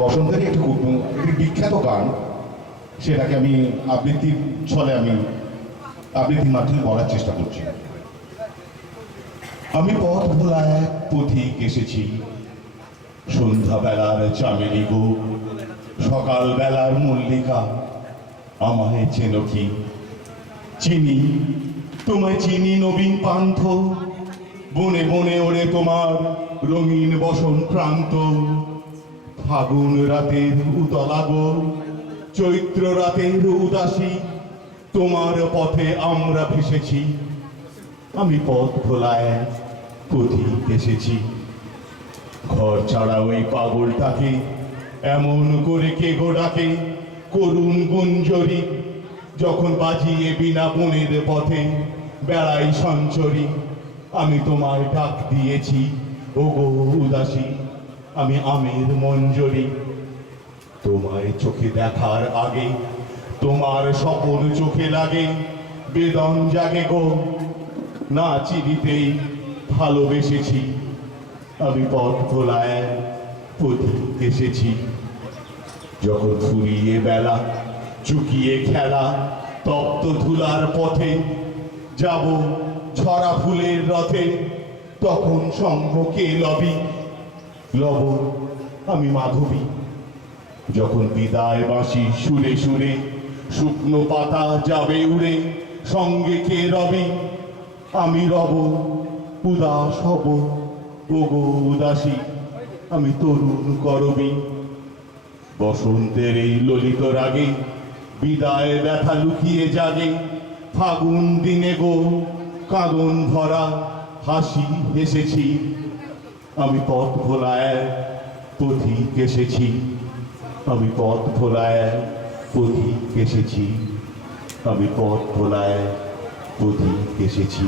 বসন্তেরই একটি বিখ্যাত গান, সেটাকে আমি আবৃত্তির ছলে আমি আবৃত্তির মাধ্যমে বলার চেষ্টা করছি। আমি পথ ভোলা এক পথিক এসেছি, সন্ধ্যাবেলার চামেলি গো, সকাল বেলার মল্লিকা, আমায় চেনো কি? চিনি, তোমায় চিনি নবীন পান্থ, বনে বনে ওড়ে তোমার রঙিন বসন প্রান্ত। ফাগুন রাতের উতলা গো, চৈত্র রাতের উদাসী, তোমার পথে আমরা ভেসেছি। আমি পথ ভোলায় পথিক এসেছি। ঘর ছাড়া ওই পাগলটাকে এমন করে কে গো ডাকে, করুণ গুঞ্জরি, যখন বাজিয়ে বিনা বনের পথে বেড়াই সঞ্চরি। আমি তোমায় ডাক দিয়েছি ও গো উদাসী, আমি আমের মঞ্জরি। তোমায় চোখে দেখার আগে তোমার স্বপন চোখে লাগে, বেদন জাগে গো, না চিনিতেই ভালোবেসেছি। আমি পথ ভোলায় পথিক এসেছি। যখন ফুরিয়ে বেলা, চুকিয়ে খেলা, তপ্ত ধুলার পথে যাব ঝরা ফুলের রথে, তখন সম্মুখে লবি লব আমি মাধবী। যখন বিদায় বাঁশি সুরে সুরে শুকনো পাতা যাবে উড়ে, সঙ্গে কে রবি? আমি রব উদাস হব ও গো উদাসী, আমি তরুণ করবি। বসন্তের এই ললিত রাগে বিদায় ব্যথা লুকিয়ে জাগে, ফাগুন দিনে গো কাঁদন ভরা হাসি হেসেছি। আমি পথ ভোলায় পথিক এসেছি। আমি পথ ভোলায় পথিক এসেছি। আমি পথ ভোলায় পথিক এসেছি।